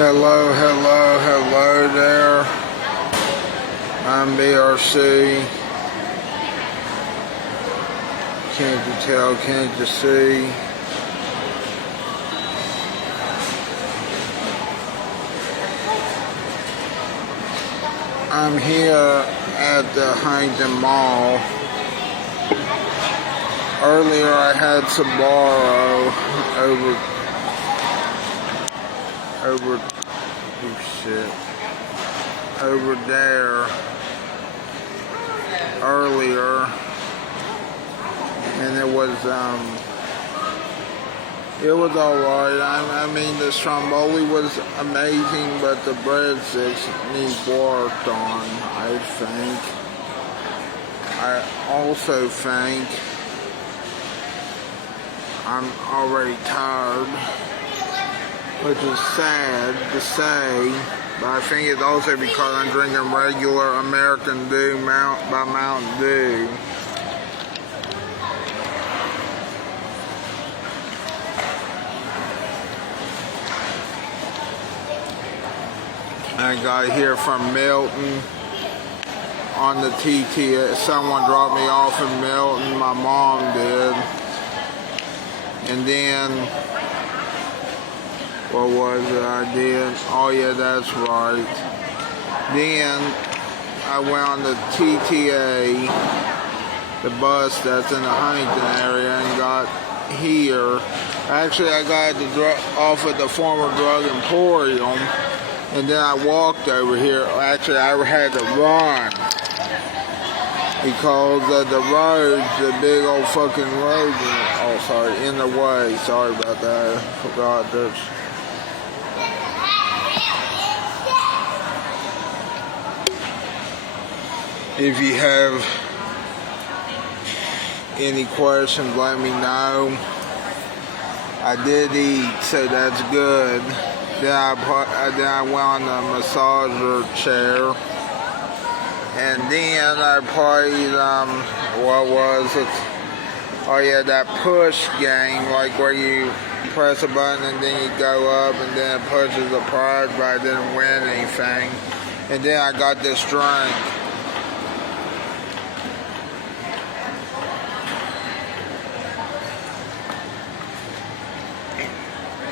Hello there. I'm BRC. Can't you tell? Can't you see? I'm here at the Huntington Mall. Earlier I had to borrow over there earlier, and it was alright. I mean, the stromboli was amazing, but the breadsticks need worked on, I think. I also think I'm already tired, which is sad to say, but I think it's also because I'm drinking regular American Dew by Mountain Dew. I got here from Milton on the TT. Someone dropped me off in Milton. My mom did. And then, what was it I did? Oh yeah, that's right. Then I went on the TTA, the bus that's in the Huntington area, and got here. Actually, I got off at the former drug emporium, and then I walked over here. Actually, I had to run because of the roads, the big old fucking road. Oh, sorry, in the way. Sorry about that. I forgot this. If you have any questions, let me know. I did eat, so that's good. Then I went on the massager chair, and then I played what was it? Oh yeah, that push game, like where you press a button and then you go up and then it pushes the prize, but I didn't win anything. And then I got this drink.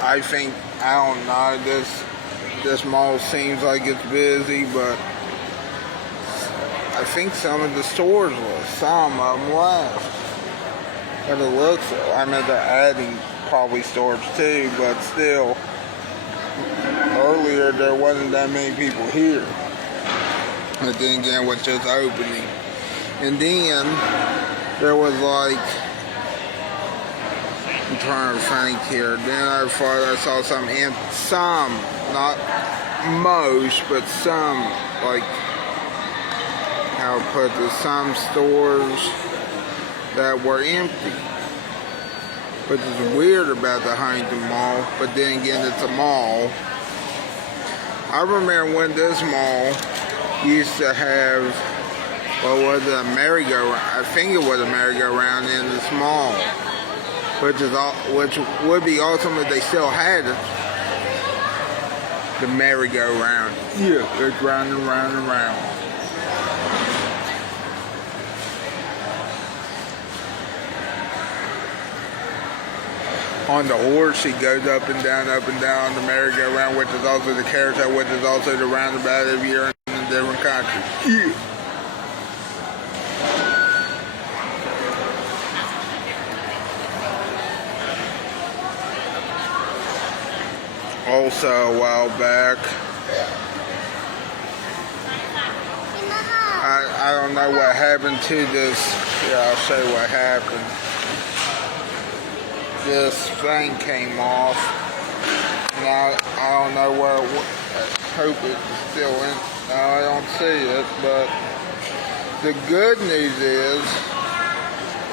I think, I don't know, this mall seems like it's busy, but I think some of the stores left, some of them left. But it looks, I mean, they're adding probably stores too, but still, earlier there wasn't that many people here. But then again, it was just opening. And then there was like, I'm trying to think here. Then I thought I saw some, not most, but some, like, how to put this, some stores that were empty. Which is weird about the Huntington Mall, but then again, it's a mall. I remember when this mall used to have, what was it, a merry-go-round? I think it was a merry-go-round in this mall. Which would be awesome if they still had it. The merry-go-round. Yeah, it's round and round and round. On the horse, he goes up and down on the merry-go-round, which is also the carousel, which is also the roundabout every year in a different country. Yeah. Also, a while back, I don't know what happened to this. Yeah, I'll show you what happened. This thing came off. Now, I don't know where it went. I hope it's still in. No, I don't see it, but the good news is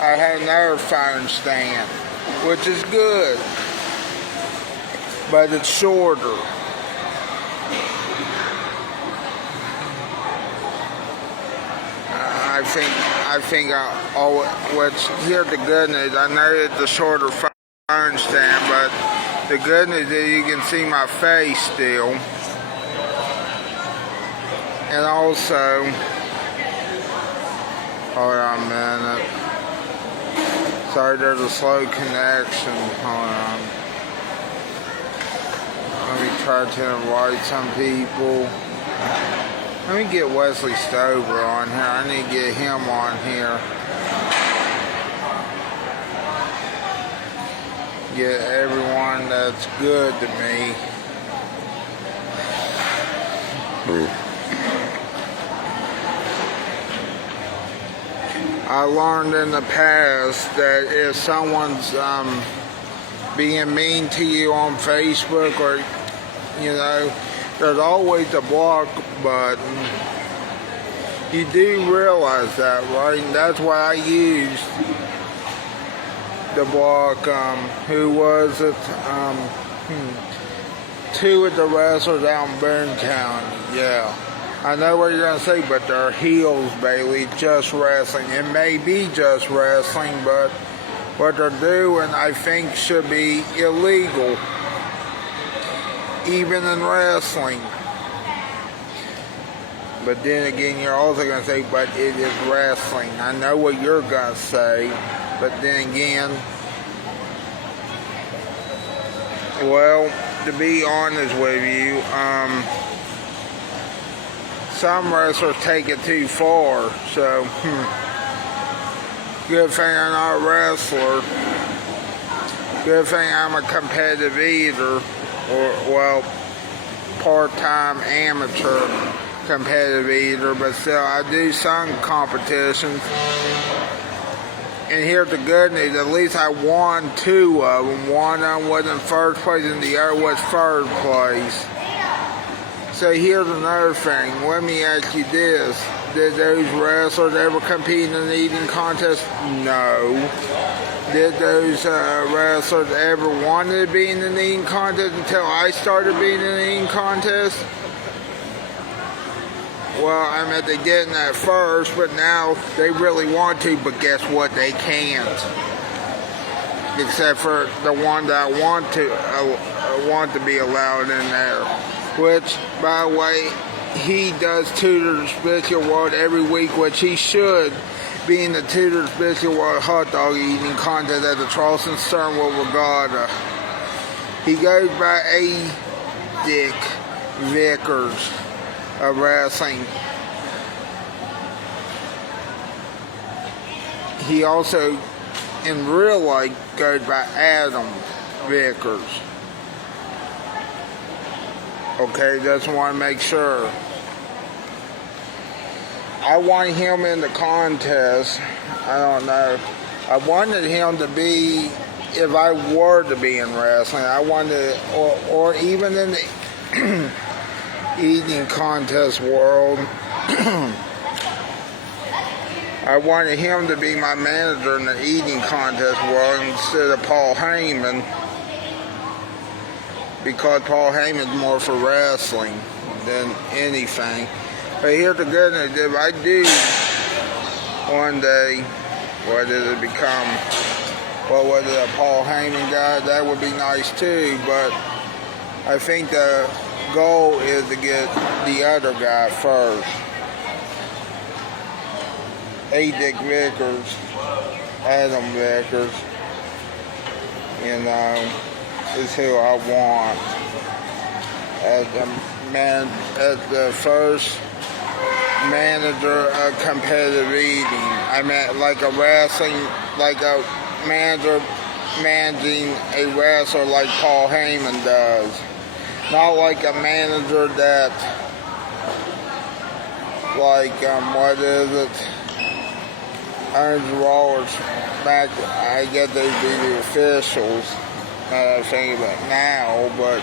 I have another phone stand, which is good. But it's shorter. I think what's here the good news. I know it's a shorter phone stand, but the good news is you can see my face still. And also, hold on a minute. Sorry, there's a slow connection. Hold on. Let me try to invite some people. Let me get Wesley Stover on here. I need to get him on here. Get everyone that's good to me. I learned in the past that if someone's being mean to you on Facebook, or there's always a block button. You do realize that, right? And that's why I used the block. Who was it? Two of the wrestlers out in Boone County. Yeah. I know what you're going to say, but they're heels, Bailey. Just wrestling. It may be just wrestling, but what they're doing, I think, should be illegal. Even in wrestling. But then again, you're also going to say, but it is wrestling. I know what you're going to say, but then again, well, to be honest with you, some wrestlers take it too far, so good thing I'm not a wrestler. Good thing I'm a competitive eater, or part-time amateur competitive eater, but still I do some competitions. And here's the good news, at least I won 2 of them. One of them was in first place and the other was third place. So here's another thing. Let me ask you this. Did those wrestlers ever compete in an eating contest? No. Did those wrestlers ever want to be in an eating contest until I started being in an eating contest? Well, I mean, they didn't at first, but now they really want to, but guess what? They can't. Except for the one that I want to be allowed in there. Which, by the way, he does Tutor the Spiritual World every week, which he should be in the Tutor the Spiritual World hot dog eating contest at the Charleston Sternwood Regatta. He goes by A. Dick Vickers of wrestling. He also, in real life, goes by Adam Vickers. Okay, just want to make sure. I wanted him in the contest. I don't know. I wanted him to be, if I were to be in wrestling, I wanted, or even in the eating contest world, I wanted him to be my manager in the eating contest world instead of Paul Heyman, because Paul Heyman's more for wrestling than anything. But here's the good news, if I do one day, what did it become? Well, was it a Paul Heyman guy? That would be nice too, but I think the goal is to get the other guy first. A. Dick Vickers, Adam Vickers, is who I want as the first manager of competitive eating. I meant like a wrestling, like a manager managing a wrestler like Paul Heyman does. Not like a manager that, like, what is it? Owens Rollers back, I guess they'd be the officials. Now that I think about it now, but,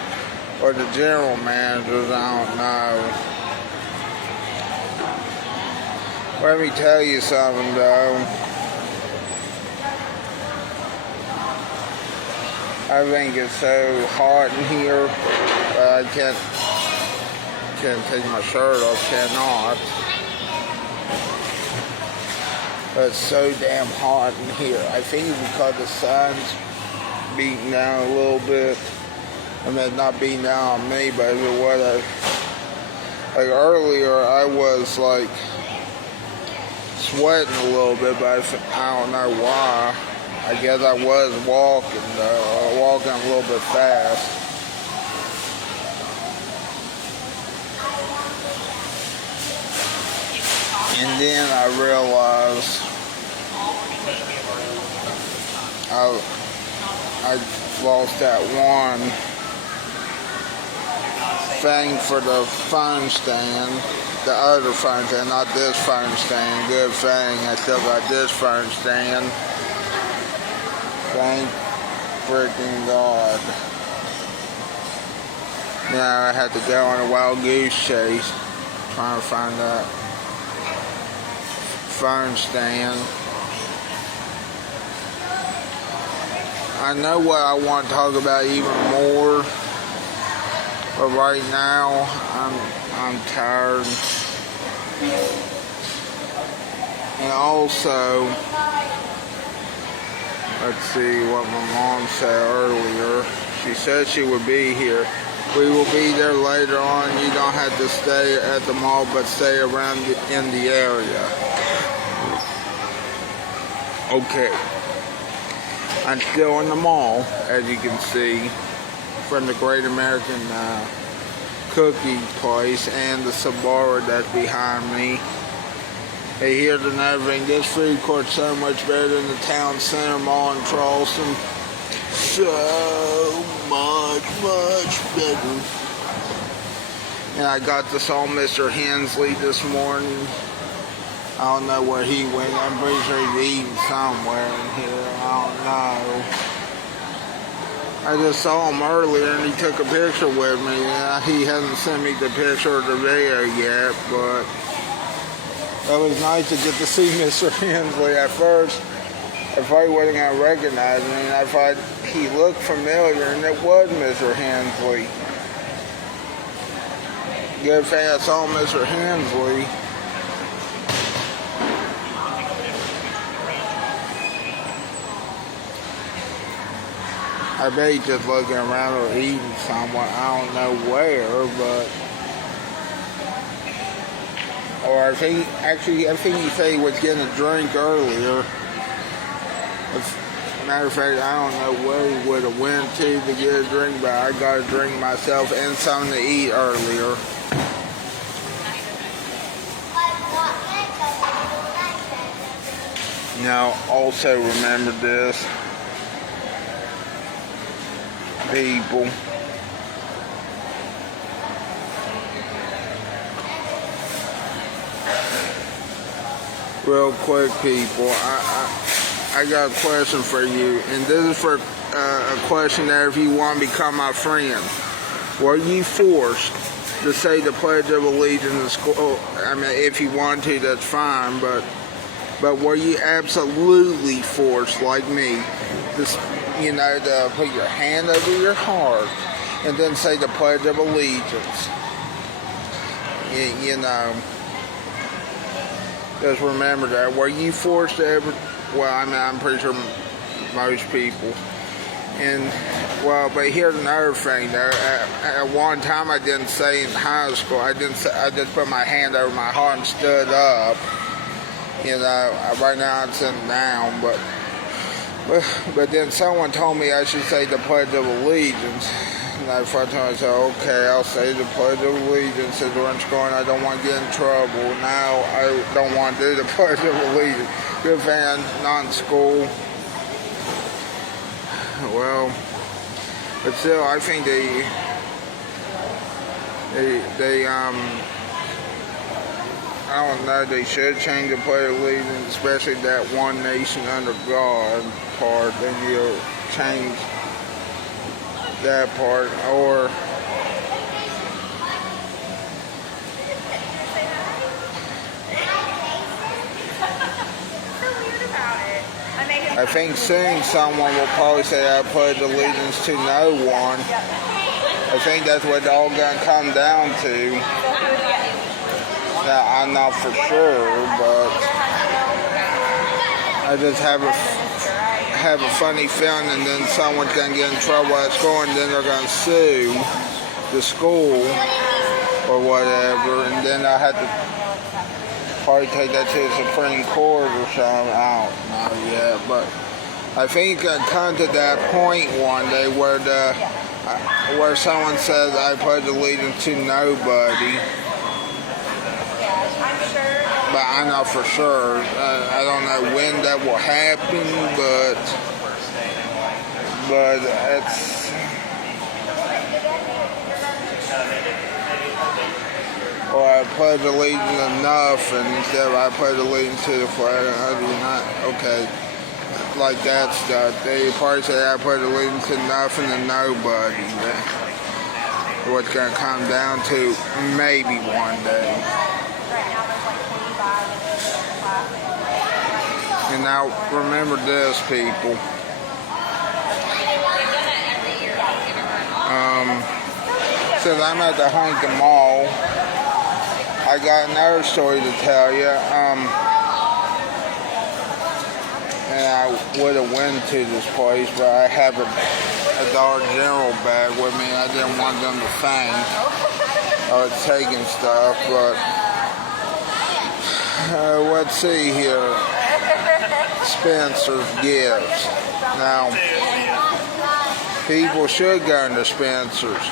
or the general managers, I don't know. Let me tell you something though. I think it's so hot in here, but I can't take my shirt off, cannot. But it's so damn hot in here. I think it's because the sun's beating down a little bit. I mean, not being down on me, but if it was, like earlier, I was like sweating a little bit, but I don't know why. I guess I was walking a little bit fast. And then I realized I lost that one thing for the phone stand, the other phone stand, not this phone stand. Good thing I still got this phone stand. Thank freaking God. Now I had to go on a wild goose chase trying to find that phone stand. I know what I want to talk about even more, but right now I'm tired. And also, let's see what my mom said earlier. She said she would be here. We will be there later on. You don't have to stay at the mall, but stay around in the area. Okay. I'm still in the mall, as you can see, from the Great American Cookie Place and the Sbarro that's behind me. Hey, here's another thing. This food court's so much better than the town center mall in Charleston. So much better. And I got to saw Mr. Hensley this morning. I don't know where he went. I'm pretty sure he's eating somewhere in here. I don't know. I just saw him earlier and he took a picture with me. He hasn't sent me the picture or the video yet, but it was nice to get to see Mr. Hensley. At first, I thought he wasn't going to recognize me, and I thought he looked familiar, and it was Mr. Hensley. Good thing I saw Mr. Hensley. I bet he's just looking around or eating somewhere. I don't know where, but... Or I think he said he was getting a drink earlier. As a matter of fact, I don't know where he would have went to get a drink, but I got a drink myself and something to eat earlier. Now, also remember this, people. Real quick, people, I got a question for you, and this is for a question that if you want to become my friend. Were you forced to say the Pledge of Allegiance in school? I mean, if you want to, that's fine, but were you absolutely forced, like me, to put your hand over your heart and then say the Pledge of Allegiance? You know. Just remember that. Were you forced to ever? Well, I mean, I'm pretty sure most people. And, well, but here's another thing. At one time, I didn't say in high school. I just put my hand over my heart and stood up. You know, right now I'm sitting down, but then someone told me I should say the Pledge of Allegiance. And I thought to myself, okay, I'll say the Pledge of Allegiance since we're in school and I don't want to get in trouble. Now I don't want to do the Pledge of Allegiance. Good thing I'm not in school. Well, but still, I think they I don't know, they should change the Pledge of Allegiance, especially that one nation under God part. They need to change that part, or I think soon someone will probably say I pledge allegiance to no one. I think that's what it's all going to come down to. Now, I'm not for sure, but I just have have a funny feeling, and then someone's gonna get in trouble at school, and then they're gonna sue the school or whatever, and then I had to probably take that to the Supreme Court or something. I don't know yet, but I think it's gonna come to that point one day where someone says I pledge allegiance to nobody. But I know for sure. I don't know when that will happen, but it's. Or I pledge allegiance enough, and instead of I pledge allegiance to the flag, I do not. Okay, like that stuff. They probably say I pledge allegiance to nothing and nobody. What's gonna come down to maybe one day. And now remember this, people. Since I'm at the Huntington Mall, I got another story to tell you. And I would have went to this place, but I have a Dollar General bag with me. I didn't want them to think I was taking stuff, but let's see here. Spencer's gifts. Now, people should go into Spencer's.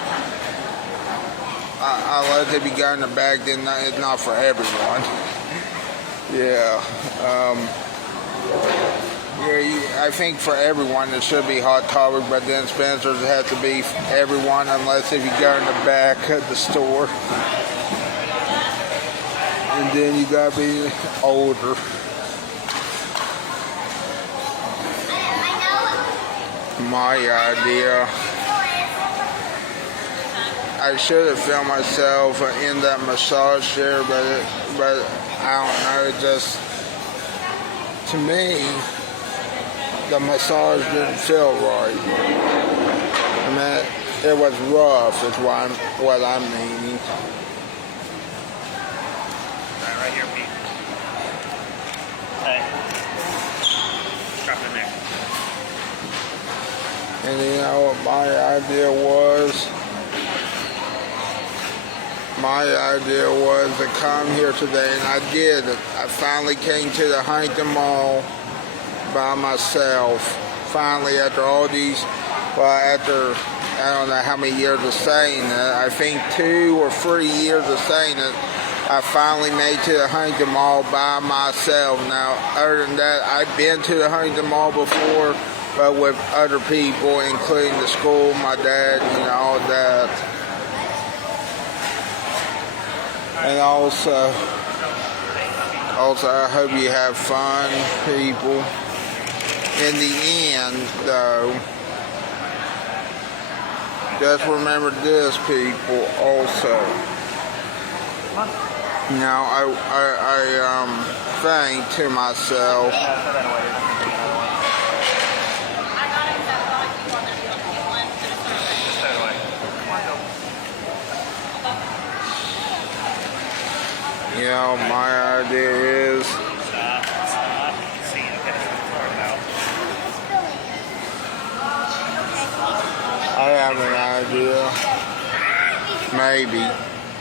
Unless they be going to the bag, then it's not for everyone. Yeah. I think for everyone it should be Hot Topic, but then Spencer's has to be everyone unless if you go in the back at the store. And then you gotta be older. My idea. I should have filmed myself in that massage chair, but I don't know. It just, to me, the massage didn't feel right. I mean, it was rough. Is what I'm meaning. Right here, Pete. Hey. Drop in there. And you know what my idea was? My idea was to come here today, and I did. I finally came to the Huntington Mall by myself. Finally, after all these, after I don't know how many years of saying it, I think 2 or 3 years of saying it, I finally made to the Huntington Mall by myself. Now, other than that, I've been to the Huntington Mall before, but with other people, including the school, my dad, all that. And also, I hope you have fun, people. In the end, though, just remember this, people, also. Now, I think to myself, my idea is I have an idea, maybe,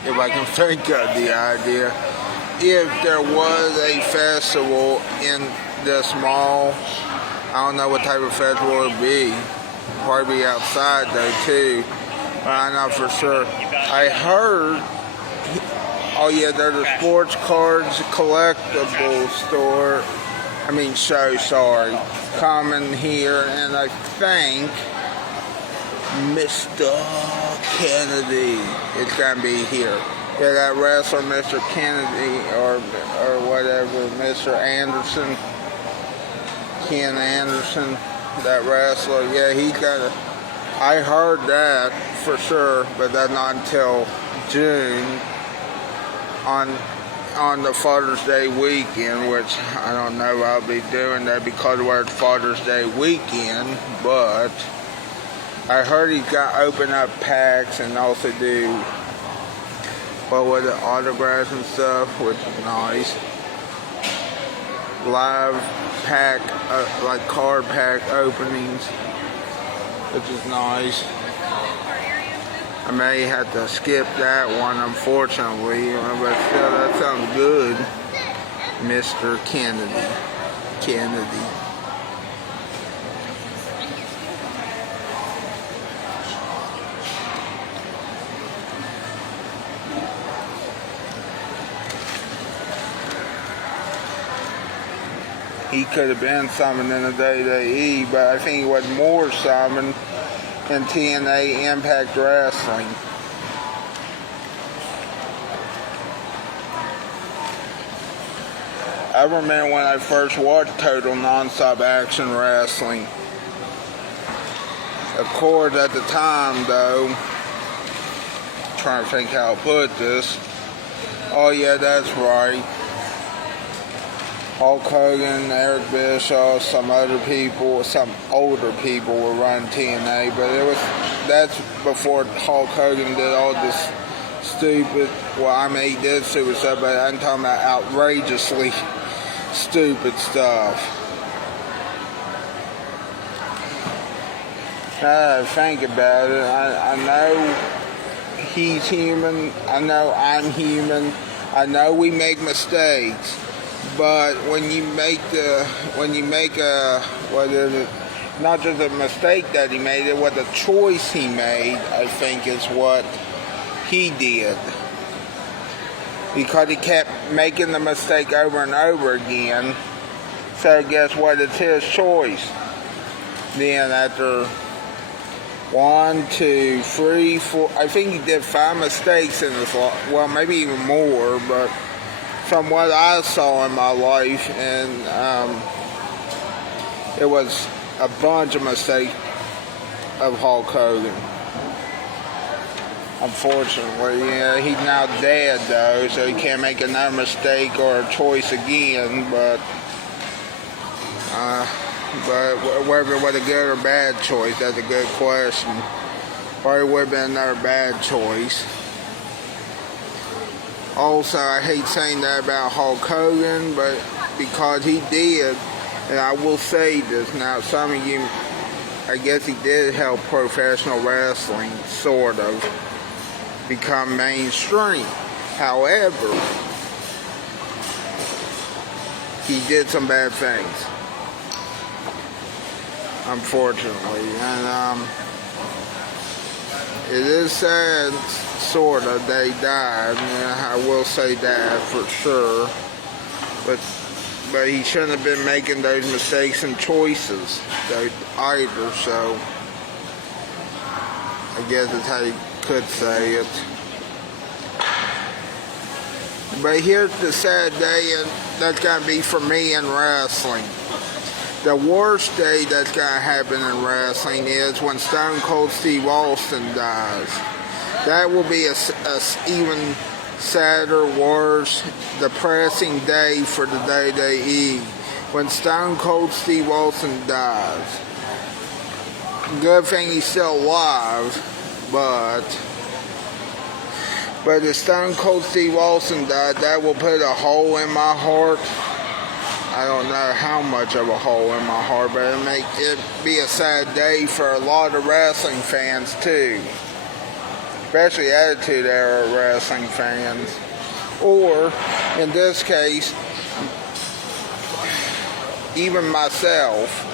if I can think of the idea. If there was a festival in this mall, I don't know what type of festival it would be. Probably be outside though too, but I know for sure. I heard, oh yeah, there's a sports cards collectible store, show, coming here, and I think Mr. Kennedy is going to be here. Yeah, that wrestler, Mr. Kennedy, or whatever, Mr. Anderson, Ken Anderson, that wrestler, yeah, he's got to, I heard that for sure, but that's not until June on the Father's Day weekend, which I don't know I'll be doing that because we're at Father's Day weekend, but I heard he's got to open up packs and also do with the autographs and stuff, which is nice. live pack, like card pack openings, which is nice. I may have to skip that one, unfortunately, but still, that sounds good. Mr. Kennedy. He could have been something in the WWE, but I think he was more something in TNA Impact Wrestling. I remember when I first watched Total Nonstop Action Wrestling. Of course, at the time, though, trying to think how to put this. Oh yeah, that's right. Hulk Hogan, Eric Bischoff, some other people, some older people were running TNA, but that's before Hulk Hogan did all this stupid, well, I mean, he did stupid stuff, but I'm talking about outrageously stupid stuff. Now that I think about it, I know he's human, I know I'm human, I know we make mistakes. But when you make not just a mistake that he made, it was a choice he made, I think is what he did. Because he kept making the mistake over and over again. So guess what? It's his choice. Then after 1, 2, 3, 4, I think he did 5 mistakes in his life. Well, maybe even more, but from what I saw in my life, and it was a bunch of mistakes of Hulk Hogan. Unfortunately, yeah, he's now dead though, so he can't make another mistake or a choice again. But whether it was a good or bad choice, that's a good question. Probably would have been another bad choice. Also, I hate saying that about Hulk Hogan, but because he did, and I will say this, now some of you, I guess he did help professional wrestling, sort of, become mainstream. However, he did some bad things, unfortunately, and it is sad, sort of, they died. Yeah, I will say that for sure. But he shouldn't have been making those mistakes and choices either. So I guess that's how you could say it. But here's the sad day, and that's gonna be for me in wrestling. The worst day that's gonna happen in wrestling is when Stone Cold Steve Austin dies. That will be a even sadder, worse, depressing day for the WWE when Stone Cold Steve Austin dies. Good thing he's still alive, but if Stone Cold Steve Austin died, that will put a hole in my heart. I don't know how much of a hole in my heart, but it'd be a sad day for a lot of wrestling fans too. Especially Attitude Era wrestling fans. Or, in this case, even myself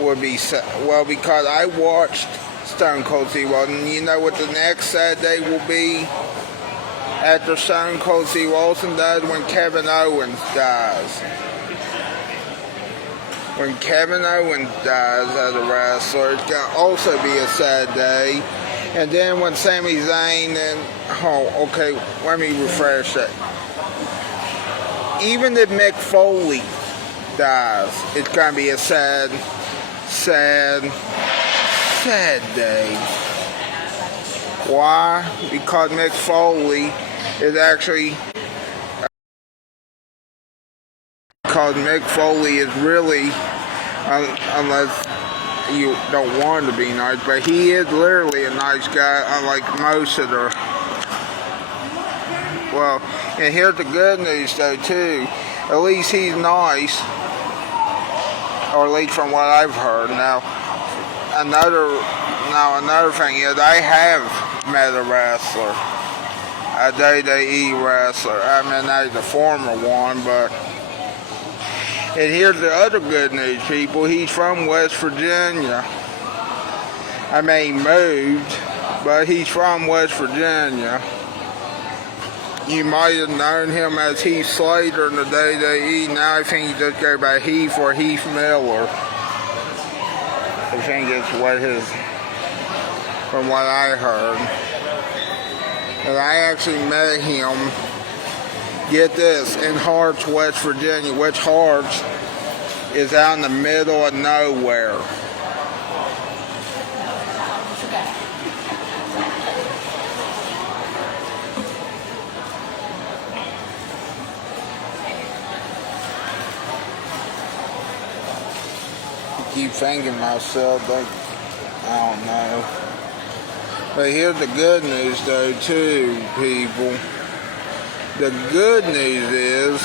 would be sad. Well, because I watched Stone Cold Steve Austin. You know what the next sad day will be? After Stone Cold Steve Austin dies, when Kevin Owens dies. When Kevin Owens dies as a wrestler, it's going to also be a sad day. And then when Sami Zayn let me refresh that. Even if Mick Foley dies, it's going to be a sad day. Why? Because Mick Foley is actually... Because Mick Foley is really, unless you don't want him to be nice, but he is literally a nice guy, unlike most of the... Well, and here's the good news though too. At least he's nice, or at least from what I've heard. Now another thing is, I have met a wrestler, a WWE wrestler. I mean, not the former one, but. And here's the other good news, people. He's from West Virginia. I mean, he moved, but he's from West Virginia. You might have known him as Heath Slater in the WWE. Now I think he just goes by Heath or Heath Miller. I think it's from what I heard. And I actually met him, get this, in Harts, West Virginia, which Harts is out in the middle of nowhere. I keep thinking to myself, like, I don't know. But here's the good news, though, too, people. The good news is,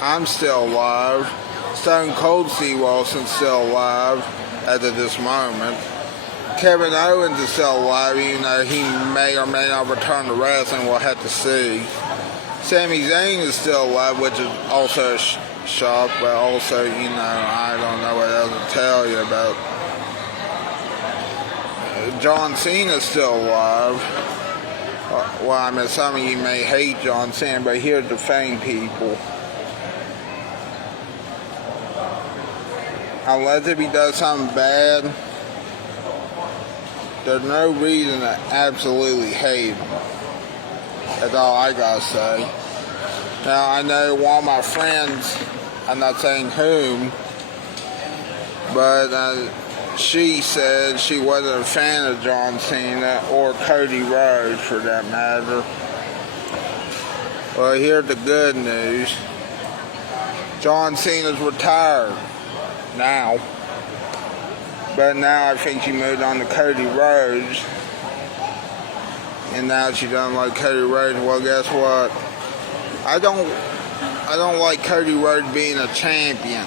I'm still alive. Stone Cold Steve Austin's still alive as of this moment. Kevin Owens is still alive, even though he may or may not return to wrestling. We'll have to see. Sami Zayn is still alive, which is also a shock, but also, I don't know what else to tell you about. John Cena's still alive. Well, I mean, some of you may hate John Cena, but here's the thing, people. Unless if he does something bad, there's no reason to absolutely hate him. That's all I gotta say. Now, I know one of my friends, I'm not saying whom, but she said she wasn't a fan of John Cena or Cody Rhodes for that matter. Well, here's the good news. John Cena's retired now. But now I think she moved on to Cody Rhodes. And now she doesn't like Cody Rhodes. Well, guess what? I don't like Cody Rhodes being a champion.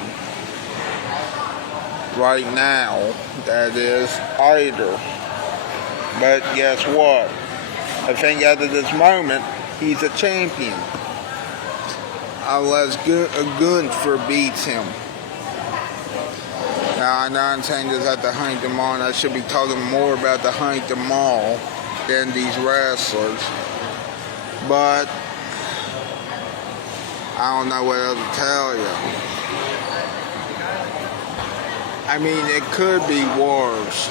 Right now, that is, either. But guess what? I think at this moment, he's a champion. Unless Gunther beats him. Now, I know I'm saying this at the Huntington Mall, and I should be talking more about the Huntington Mall than these wrestlers. But, I don't know what else to tell you. I mean, it could be worse.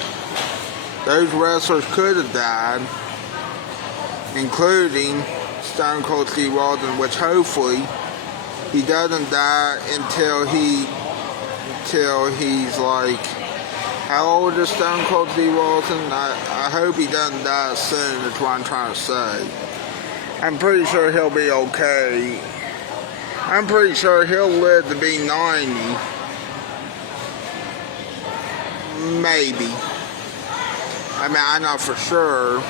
Those wrestlers could have died, including Stone Cold Steve Austin, which hopefully he doesn't die until he's like, how old is Stone Cold Steve Austin? I hope he doesn't die soon, that's what I'm trying to say. I'm pretty sure he'll be okay. I'm pretty sure he'll live to be 90. Maybe. I mean, I know for sure.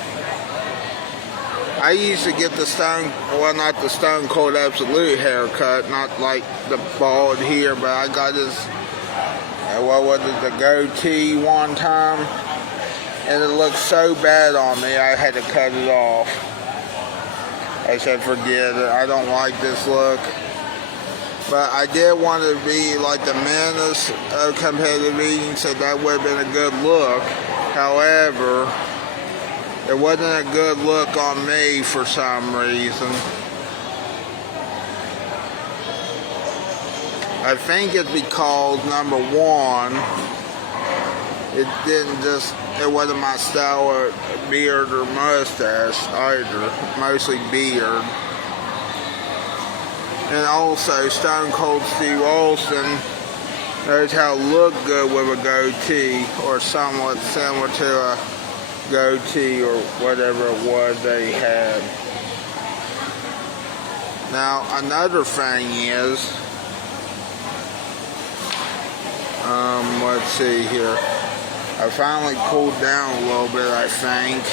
I used to get not the Stone Cold Absolute haircut, not like the bald here, but I got this, the goatee one time, and it looked so bad on me, I had to cut it off. I said, forget it, I don't like this look. But I did want to be like the menace of competitive eating, so that would have been a good look. However, it wasn't a good look on me for some reason. I think it's because, number one, it wasn't my style of beard or mustache either, mostly beard. And also, Stone Cold Steve Austin knows how to look good with a goatee, or somewhat similar to a goatee or whatever it was they had. Now, another thing is, let's see here. I finally cooled down a little bit, I think.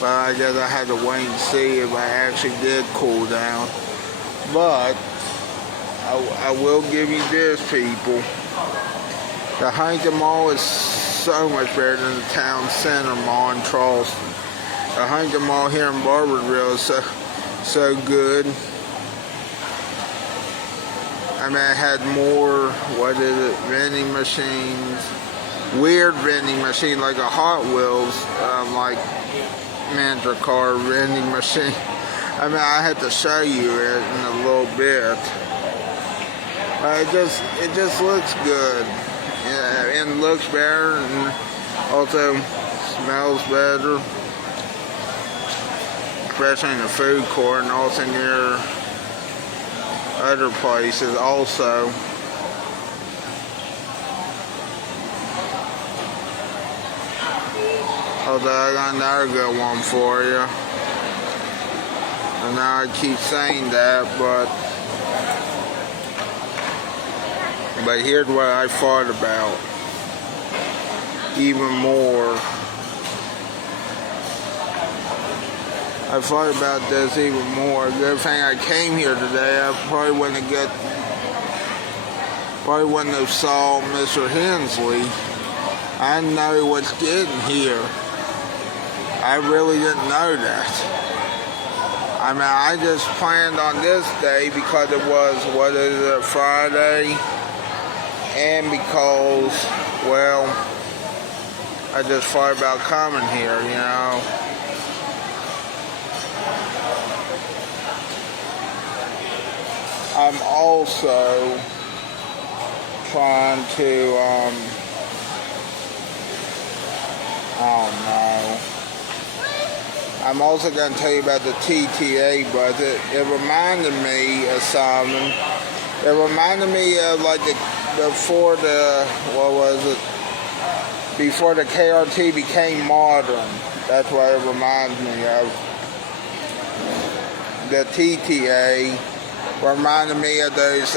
But I guess I had to wait and see if I actually did cool down. But I will give you this, people. The Huntington Mall is so much better than the town center mall in Charleston. The Huntington Mall here in Barberville is so good. I mean, I had more, vending machines. Weird vending machine, like a Hot Wheels, like miniature car vending machine. I mean, I had to show you it in a little bit. It just looks good. Yeah, and looks better, and also smells better, especially in the food court, and also near other places also. Although I got another good one for you. And now I keep saying that, but here's what I thought about even more. I thought about this even more. Good thing I came here today. I probably wouldn't have saw Mr. Hensley. I didn't know he was getting here. I really didn't know that. I mean, I just planned on this day because it was, Friday? And because, well, I just thought about coming here, you know. I'm also trying to, I don't know. I'm also going to tell you about the TTA budget. It reminded me of something. It reminded me of like before the KRT became modern. That's what it reminds me of. The TTA reminded me of those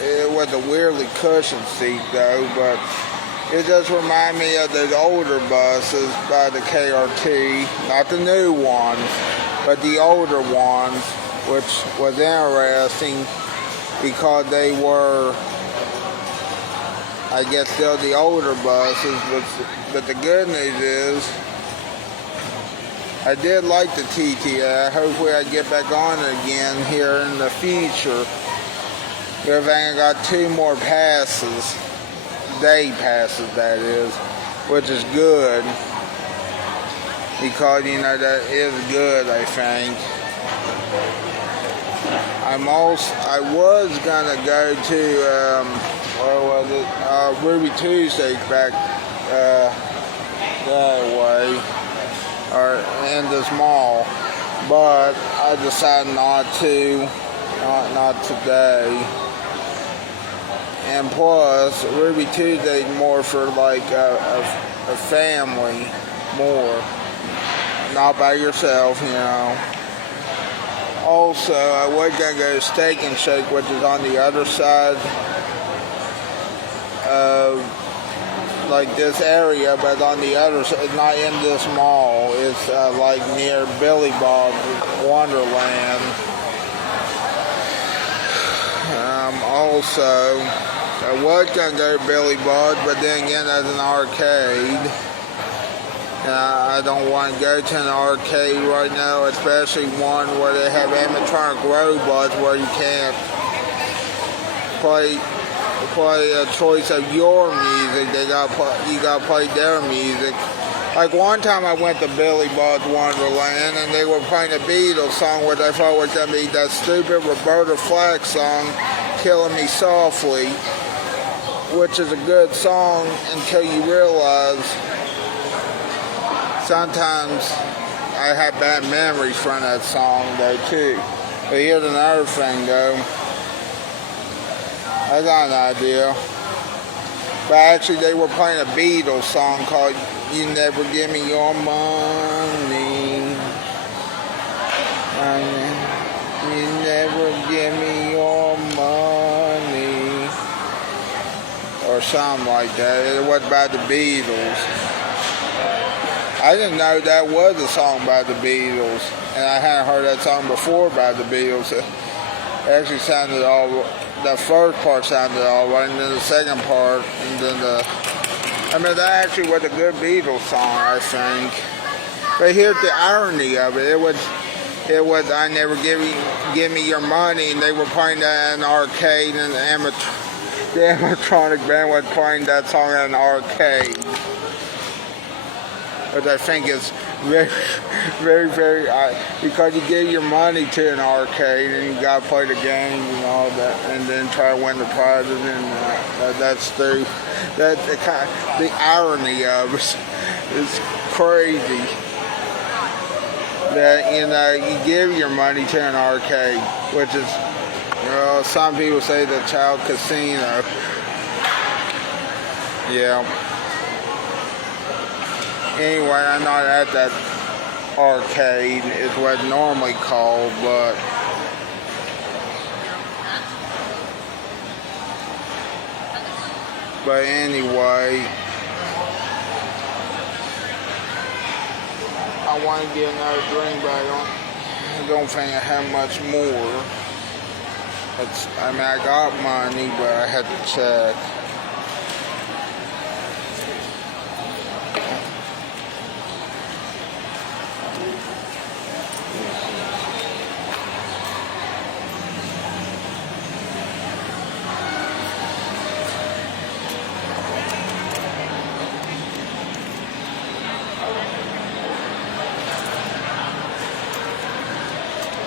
it was a weirdly cushioned seat though, but it just reminded me of those older buses by the KRT, not the new ones, but the older ones, which was interesting because they were, I guess, still the older buses, but the good news is, I did like the TTA. Hopefully I get back on it again here in the future. Good thing I got 2 more passes. Day passes, that is, which is good because that is good. I think I was gonna go to Ruby Tuesdays back that way or in this mall, but I decided not today. And plus, Ruby Tuesday is more for like a family, more. Not by yourself, you know. Also, I was going to go to Steak and Shake, which is on the other side of like this area, but on the other side, it's not in this mall. It's like near Billy Bob's Wonderland. Also, I was going to go to Billy Bob's, but then again, that's an arcade. I don't want to go to an arcade right now, especially one where they have animatronic robots where you can't play a choice of your music. You got to play their music. Like one time I went to Billy Bob's Wonderland and they were playing a Beatles song, which I thought was going to be that stupid Roberta Flack song, Killing Me Softly, which is a good song until you realize sometimes I have bad memories from that song though too. But here's another thing though. I got an idea. But actually they were playing a Beatles song called You Never Give Me Your Money. You never give me your money. Or something like that. It was about the Beatles. I didn't know that was a song by the Beatles, and I hadn't heard that song before by the Beatles. It actually sounded the first part sounded all right, and then the second part, and then that actually was a good Beatles song, I think. But here's the irony of it. It was I Never Give Me Your Money, and they were playing that in an arcade, and the animatronic band was playing that song in an arcade. Which I think is very, very, very, because you give your money to an arcade and you gotta play the games and all that, and then try to win the prizes, and that's the irony of it is crazy. That you give your money to an arcade, which is, some people say the child casino. Yeah. Anyway, I'm not at that arcade, is what it's normally called, but anyway, I want to get another drink, but I don't think I have much more. I got money, but I had to check.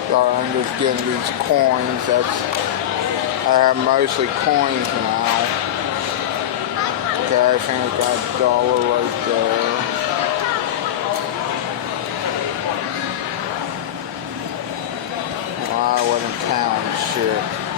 Sorry, I'm just getting these coins. I have mostly coins now. Okay, I think I got $1 right there. I wasn't counting shit.